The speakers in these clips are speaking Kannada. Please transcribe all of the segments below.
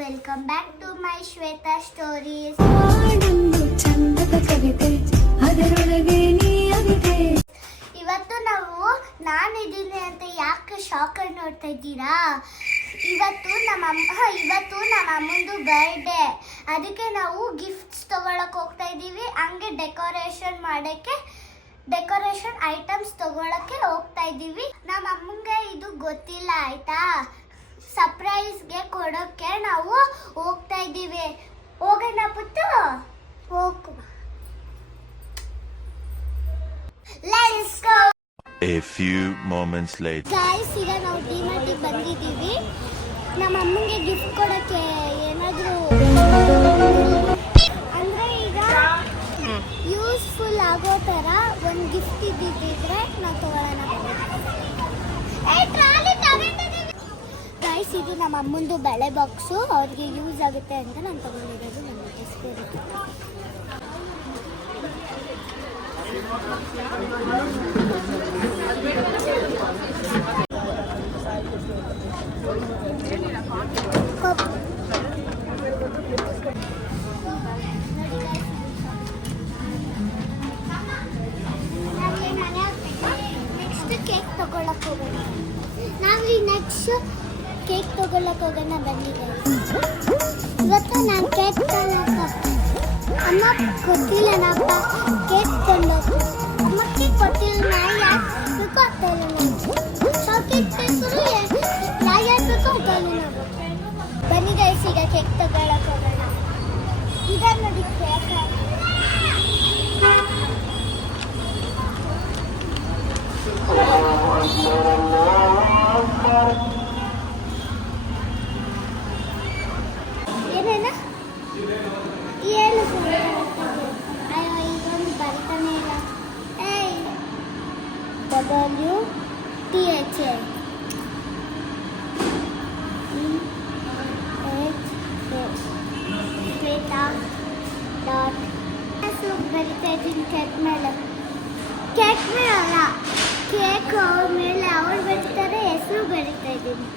Welcome back to my Shweta stories. ಇವತ್ತು ನಾವು ನಾನಿದ್ದೀನಿ ಅಂತ ಯಾಕೆ ಶಾಕ್ ಆಗಿ ನೋಡ್ತಾ ಇದ್ದೀರಾ? ಇವತ್ತು ನಮ್ಮ ಅಮ್ಮಂದು ಬರ್ಡೇ, ಅದಕ್ಕೆ ನಾವು ಗಿಫ್ಟ್ಸ್ ತಗೊಳಕ್ ಹೋಗ್ತಾ ಇದ್ದೀವಿ. ಹಂಗೆ ಡೆಕೋರೇಷನ್ ಐಟಮ್ಸ್ ತಗೊಳಕ್ಕೆ ಹೋಗ್ತಾ ಇದ್ದೀವಿ. ನಮ್ಮ ಅಮ್ಮಂಗೆ ಇದು ಗೊತ್ತಿಲ್ಲ, ಆಯ್ತಾ? ಸರ್ಪ್ರೈಸ್ಗೆ ಕೊಡೋಕ್ಕೆ ನಾವು ಹೋಗ್ತಾ ಇದ್ದೀವಿ. ಹೋಗೋಣ ಪುಟ್ಟು, ಹೋಗು. Let's go. A few moments later. Guys, ಈಗ ನಾವು ಡಿಮಾರ್ಟಿಗೆ ಬಂದಿದ್ದೀವಿ. ನಮ್ಮ ಅಮ್ಮಂಗೆ ಗಿಫ್ಟ್ ಕೊಡೋಕ್ಕೆ ಏನಾದರೂ ಅಂದರೆ ಈಗ ಯೂಸ್ಫುಲ್ ಆಗೋ ಥರ ಒಂದು ಗಿಫ್ಟ್ ಇದ್ದಿದ್ದರೆ ನಾವು ತಗೊಳ್ಳೋಣ. ಗೈಸ್, ಇದು ನಮ್ಮ ಅಮ್ಮಂದು ಬಳೆ ಬಾಕ್ಸು. ಅವ್ರಿಗೆ ಯೂಸ್ ಆಗುತ್ತೆ ಅಂತ ನಾನು ತಗೊಂಡಿರೋದು. ನನ್ನ ಡೆಸ್ಕ್ ಕೇಕ್ ತಗೊಳ್ಳಕ್ಕೆ ಹೋಗೋಣ. ನಾವು ನೆಕ್ಸ್ಟ್ ಕೇಕ್ ತಗೊಳ್ಳಕ್ಕೆ ಹೋಗೋಣ. ಬಂದಿದೆ ಇವತ್ತು ನಾನು ಕೇಕ್ ಅಮ್ಮ ಗೊತ್ತಿಲ್ಲ. ನಪ್ಪ ಕೇಕ್ ಕೊಂಡೋದು ಅಮ್ಮಕ್ಕೆ ಕೊಟ್ಟಿಲ್ಲ. ನಾ ಯಾಕೆ ಆಗ್ತಾ ಇಲ್ಲ. ನಾನು ಚಾಕ್ಲೇಟ್ ಬೇಕು, ಯಾಕೆ ಬೇಕು ಅಂತ ನಾವು ಬಂದಿದೆ. ಈಗ ಕೇಕ್ ತಗೊಳ್ಳಕ್ಕೆ ಹೋಗೋಣ. ಇದನ್ನು ನೋಡಿ ಕೇಕ್. ಏನೇನ ಏನು ಅಯ್ಯೋ, ಈಗೊಂದು ಬರ್ತಾನೆ ಇಲ್ಲ. WTH ಶ್ವೇತಾ ಡಾಟ್ ಹೆಸರು ಬರಿತಾ ಇದ್ದೀನಿ. ಕೇಕ್ ಮೇಲೆ ಅಲ್ಲ, ಕೇಕ್ ಅವ್ರ ಮೇಲೆ ಅವ್ರು ಬರೀತಾರೆ, ಹೆಸರು ಬರಿತಾ ಇದ್ದೀನಿ.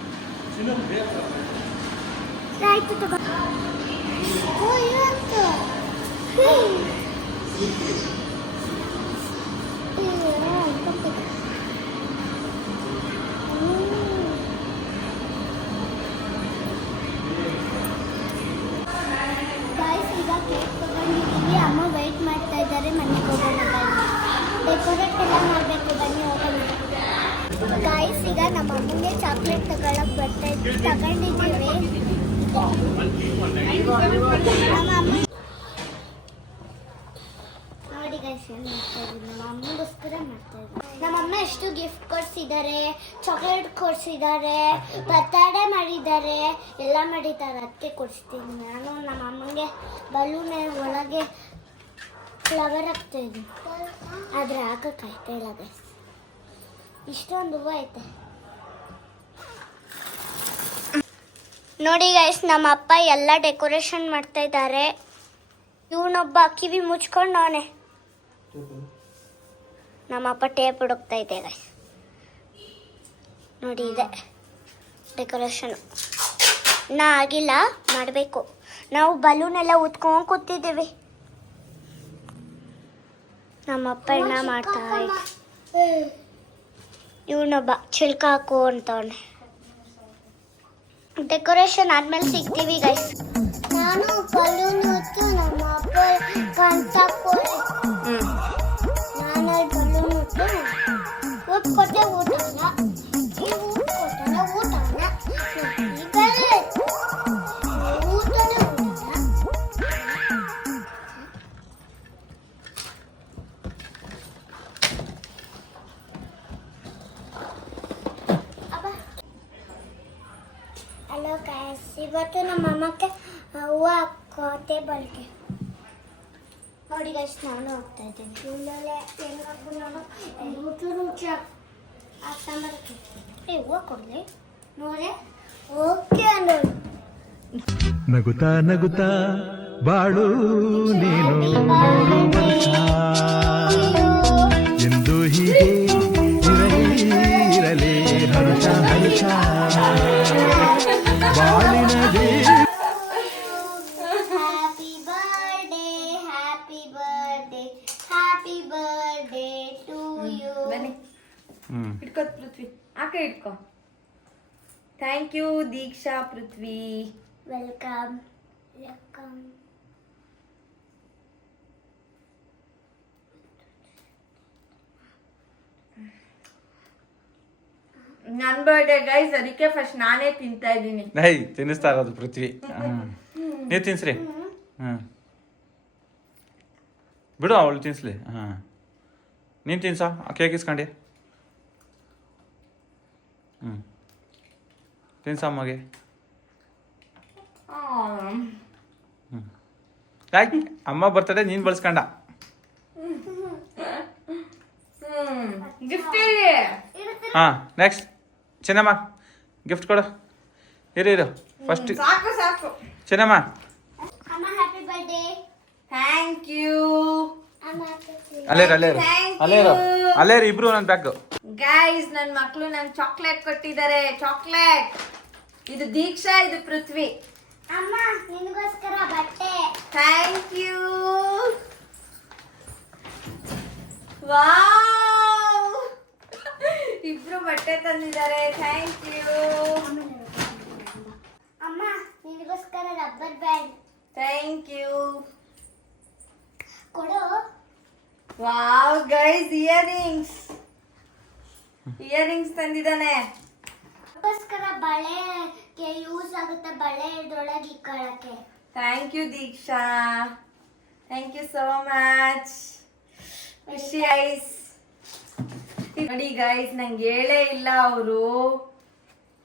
ಆಯ್ತು ತಗೋ. ಓ, ಇವತ್ತು ಗೈಸ್, ಈಗ ಕೇಕ್ ತಗೊಂಡಿದ್ದೀವಿ. ಅಮ್ಮ ವೆಯ್ಟ್ ಮಾಡ್ತಾ ಇದ್ದಾರೆ. ಮನೆಗೆ ಹೋಗೋಣ. ಡೆಕೋರೇಟ್ ಎಲ್ಲ ಮಾಡಬೇಕು. ಬನ್ನಿ ಹೋಗೋಣ. ಗೈಸ್, ಈಗ ನಮ್ಮ ಅಮ್ಮನಿಗೆ ಚಾಕ್ಲೇಟ್ ತಗೊಳಕ್ ತಗೊಂಡಿದ್ದೀವಿ. ನಮ್ಮ ಅಮ್ಮ ನೋಡಿ ಗೈಸ್, ಏನು ಮಾಡ್ತಾ ಇದ್ದೀವಿ. ನಮ್ಮ ಅಮ್ಮಗೋಸ್ಕರ ಮಾಡ್ತಾ ಇದ್ದೀವಿ. ನಮ್ಮ ಅಮ್ಮ ಎಷ್ಟು ಗಿಫ್ಟ್ ಕೊಡ್ಸಿದ್ದಾರೆ, ಚಾಕ್ಲೇಟ್ ಕೊಡ್ಸಿದ್ದಾರೆ, ಬರ್ತಡೇ ಮಾಡಿದ್ದಾರೆ, ಎಲ್ಲ ಮಾಡಿದ್ದಾರೆ. ಅದಕ್ಕೆ ಕೊಡಿಸ್ತೀನಿ. ನಾನು ನಮ್ಮ ಅಮ್ಮಂಗೆ ಬಲೂನ್ ಒಳಗೆ ಫ್ಲವರ್ ಹಾಕ್ತಾ ಇದ್ದೀನಿ, ಆದರೆ ಹಾಕಕ್ಕಾಯ್ತಾ ಇಲ್ಲ ಗೈಸ್. ಇಷ್ಟೊಂದು ಹೂವು ಐತೆ ನೋಡಿ ಗೈಸ್. ನಮ್ಮ ಅಪ್ಪ ಎಲ್ಲ ಡೆಕೋರೇಷನ್ ಮಾಡ್ತಾ ಇದ್ದಾರೆ. ಇವನೊಬ್ಬ ಕಿವಿ ಮುಚ್ಕೊಂಡವನೆ. ನಮ್ಮ ಅಪ್ಪ ಟೇಪ್ ಹುಡುಕ್ತಾ ಇದೆ ಗೈಸ್. ನೋಡಿ, ಇದೆ ಡೆಕೋರೇಷನ್. ಇನ್ನೂ ಆಗಿಲ್ಲ, ಮಾಡಬೇಕು. ನಾವು ಬಲೂನ್ ಎಲ್ಲ ಉತ್ಕೊಂಡು ಕೂತಿದ್ದೀವಿ. ನಮ್ಮಪ್ಪ ಇನ್ನ ಮಾಡ್ತಾ ಇದ್ದ. ಇವನೊಬ್ಬ ಚಿಲ್ಕ ಹಾಕು ಅಂತವನೆ. ಡೆಕೋರೇಷನ್ ಆದ್ಮೇಲೆ ಸಿಗ್ತೀವಿ ಗೈಸ್. ನಾನು ಬಲೂನ್ ಹೊತ್ತು ನಮ್ಮ ಅಪ್ಪ ಕಂತಾಕೋರೆ. ನಾನು ಬಲೂನ್ ಹೊತ್ತು ಊಟ ಕೊಟ್ಟೆ. ಊಟನ ಈ ಊಟ ಕೊಟ್ಟನ ಊಟನ ಊಟನೇ ಊಟನ. ಹಲೋ ಗೈಸ್, ಇವತ್ತು ನಮ್ಮ ಅಮ್ಮಕ್ಕೆ ಹೂವು ಹಾಕೋ ಟೇಬಲ್ಗೆ. ನೋಡಿ ಗೈಸ್, ನಾನು ಹೋಗ್ತಾ ಇದ್ದೀನಿ. ಇಲ್ಲೇ ಹೆಂಗಾಕು ನಾನು ರುಚಿ ಹಾಕ್ತಾಂಬರಕ್ಕೆ. ಹೂವು ಕೊಡಲಿ ನೋಡೆ. ಓಕೆ ಅನ್ನೋದು. ನಗುತ್ತಾ ನಗುತ್ತಾ ಬಾಳು ನೀನು ಎಂದು ಹೀಗೆ ಇರಲಿ ಹರುಷ ಹರುಷ ಬಾಳಿನದೇ ಇಟ್ಕೋ ಪೃಥ್ವಿ, ಆಕೆ ಇಟ್ಕೋ. Thank you Deeksha, Prithvi. Welcome welcome. ನನ್ ಬರ್ಡೇ ಗೈಸ್, ಅದಕ್ಕೆ ಫಸ್ಟ್ ನಾನೇ ತಿಂತಾ ಇದ್ದೀನಿ. ತಿನ್ನಿಸ್ತಾ ಇರೋದು ಪೃಥ್ವಿ. ನೀವು ತಿನ್ಸ್ರಿ. ಬಿಡು ಅವಳು ತಿನ್ಸ್ಲಿ. ನೀನು ತಿನ್ಸ ಕೇಕ್ ಇಸ್ಕೊಂಡೆ. ತಿನ್ಸ ಅಮ್ಮಗೆ. ಯಾಕೆ ಅಮ್ಮ ಬರ್ತಡೆ ನೀನು ಬಳಸ್ಕೊಂಡ. ಗಿಫ್ಟ್ ನೆಕ್ಸ್ಟ್ ಚಿನ್ನಮ್ಮ ಗಿಫ್ಟ್ ಕೊಡು. ಇರು ಫಸ್ಟ್ ಸಾಕು ಸಾಕು. ಚಿನ್ನಮ್ಮ. ಅಮ್ಮ ಹ್ಯಾಪಿ ಬರ್ಡೇ. Thank you. ಅಲ್ಲೇ ಇಬ್ರು ನನ್ನ ಬ್ಯಾಗ್. ಗೈಸ್, ನನ್ ಮಕ್ಳು ನಂಗೆ ಚಾಕ್ಲೇಟ್ ಕೊಟ್ಟಿದ್ದಾರೆ. ಚಾಕ್ಲೇಟ್. ಇದು ದೀಕ್ಷಾ, ಇದು ಪೃಥ್ವಿ. ಅಮ್ಮ ನಿನಗೋಸ್ಕರ ಬಟ್ಟೆ. Thank you. ವಾವ್, ಇಬ್ರು ಬಟ್ಟೆ ತಂದಿದ್ದಾರೆ. Thank you. ಅಮ್ಮ ನಿನಗೋಸ್ಕರ ರಬ್ಬರ್ ಬ್ಯಾಂಡ್. Thank you. ಕೊಡು. ವಾವ್ ಗೈಸ್, ಇಯರಿಂಗ್ಸ್ ತಂದಿದ್ದಾನೆ. ಅದಕ್ಕೋಸ್ಕರ ಬಳೆಗೆ ಯೂಸ್ ಆಗುತ್ತೆ, ಬಳೆ ಇದ್ರೊಳಗೆ ಇಕ್ಕೊಳ್ಳಕ್ಕೆ. Thank you Deeksha, thank you so much. ಖುಷಿ ಐಸ್. ನೋಡಿ ಗೈಸ್, ನಂಗೆ ಹೇಳೇ ಇಲ್ಲ, ಅವರು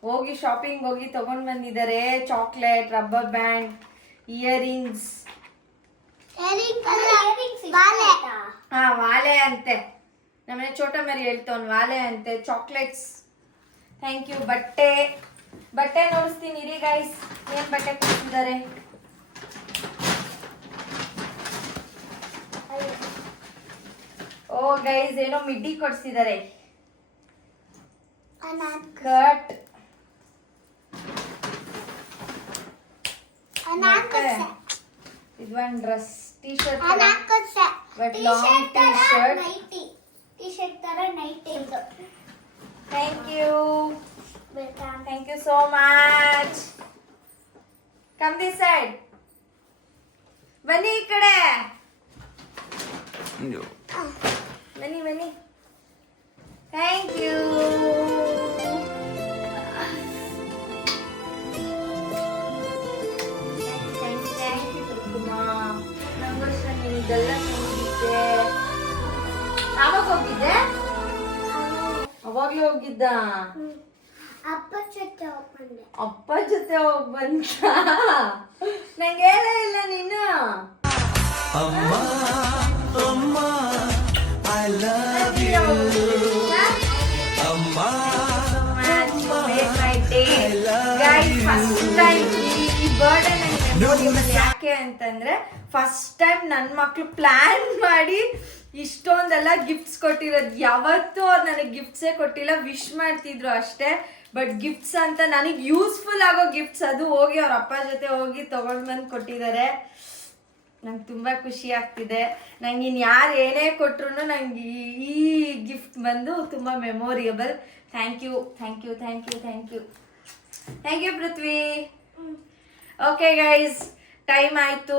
ಹೋಗಿ ಶಾಪಿಂಗ್ ಹೋಗಿ ತಗೊಂಡ್ ಬಂದಿದ್ದಾರೆ. Chocolate, rubber band, earrings. ವಾಲೆ ಅಂತೆ. ನಮ್ಮನೆ ಚೋಟ ಮರಿ ಹೇಳ್ತವನ್ ವಾಲೆ ಅಂತೆ. ಚಾಕ್ಲೇಟ್ಸ್. Thank you. ಬಟ್ಟೆ ನೋಡಿಸ್ತೀನಿ ಇರಿ ಗೈಸ್, ಏನ್ ಬಟ್ಟೆ ಕೊಡ್ತಿದ್ದಾರೆ. ಓ ಗೈಸ್, ಏನೋ ಮಿಡ್ಡಿ ಕೊಡ್ಸಿದ್ದಾರೆ. ಕಟ್. ಇದು ಒಂದು dress, T shirt, but long T shirt ತರ ನೈಟ್ ಇದು. Thank you. Welcome. Thank you so much. Come this side. ಬನ್ನಿ ಈ ಕಡೆ. ಬನ್ನಿ. Thank you. Thank you Kusuma. ನಂಗೋಸ್ಕರ ನೀನು ಇದೆಲ್ಲ ತಂದಿದ್ದೆ. ಯಾವಾಗ ಹೋಗಿದ್ದೆ? ಅವಾಗ್ಲೇ ಹೋಗಿದ್ದ. ಅಪ್ಪ ಜೊತೆ ಹೋಗ್ಬಂದೆ. ಅಪ್ಪ ಜೊತೆ ಹೋಗ್ ಬಂದ. ನಂಗೆ ಹೇಳೇ ಇಲ್ಲ ನೀನು. ಯಾಕೆ ಅಂತಂದ್ರೆ ಫಸ್ಟ್ ಟೈಮ್ ನನ್ ಮಕ್ಳು ಪ್ಲಾನ್ ಮಾಡಿ ಇಷ್ಟೊಂದೆಲ್ಲ ಗಿಫ್ಟ್ಸ್ ಕೊಟ್ಟಿರೋದು. ಯಾವತ್ತೂ ಅವ್ರು ನನಗೆ ಗಿಫ್ಟ್ಸೇ ಕೊಟ್ಟಿಲ್ಲ, ವಿಶ್ ಮಾಡ್ತಿದ್ರು ಅಷ್ಟೇ. ಬಟ್ ಗಿಫ್ಟ್ಸ್ ಅಂತ ನನಗೆ ಯೂಸ್ಫುಲ್ ಆಗೋ ಗಿಫ್ಟ್ಸ್ ಅದು ಹೋಗಿ ಅವ್ರ ಅಪ್ಪ ಜೊತೆ ಹೋಗಿ ತಗೊಂಡ್ ಬಂದು ಕೊಟ್ಟಿದ್ದಾರೆ. ನಂಗೆ ತುಂಬ ಖುಷಿ ಆಗ್ತಿದೆ. ನಂಗೆ ಇನ್ನು ಯಾರು ಏನೇ ಕೊಟ್ರು ನಂಗೆ ಈ ಗಿಫ್ಟ್ ಬಂದು ತುಂಬ memorable. Thank you Prithvi. Okay guys, time ಆಯಿತು.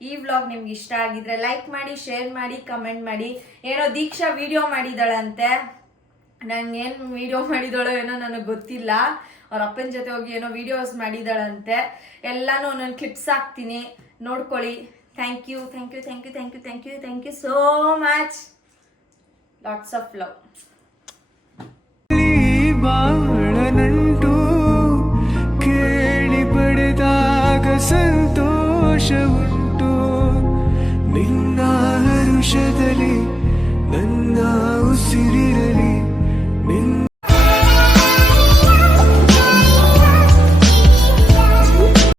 ಈ ವ್ಲಾಗ್ ನಿಮ್ಗೆ ಇಷ್ಟ ಆಗಿದ್ರೆ ಲೈಕ್ ಮಾಡಿ, ಶೇರ್ ಮಾಡಿ, ಕಮೆಂಟ್ ಮಾಡಿ. ಏನೋ ದೀಕ್ಷಾ ವಿಡಿಯೋ ಮಾಡಿದಾಳಂತೆ. ನಂಗೇನು ವಿಡಿಯೋ ಮಾಡಿದಾಳೋ ಏನೋ ನನಗೆ ಗೊತ್ತಿಲ್ಲ. ಅವ್ರ ಅಪ್ಪನ ಜೊತೆ ಹೋಗಿ ಏನೋ ವಿಡಿಯೋಸ್ ಮಾಡಿದಾಳಂತೆ. ಎಲ್ಲಾನು ಒಂದೊಂದು ಕ್ಲಿಪ್ಸ್ ಹಾಕ್ತೀನಿ, ನೋಡ್ಕೊಳ್ಳಿ. Thank you so much. Lots of love. ಬಾಳನಂಟು ಕೇಳಿ ಪಡೆದಾಗ ಸಂತೋಷವುಂಟು. ನಿನ್ನ ಹರುಷದಲ್ಲಿ ನನ್ನ ಉಸಿರಿರಲಿ.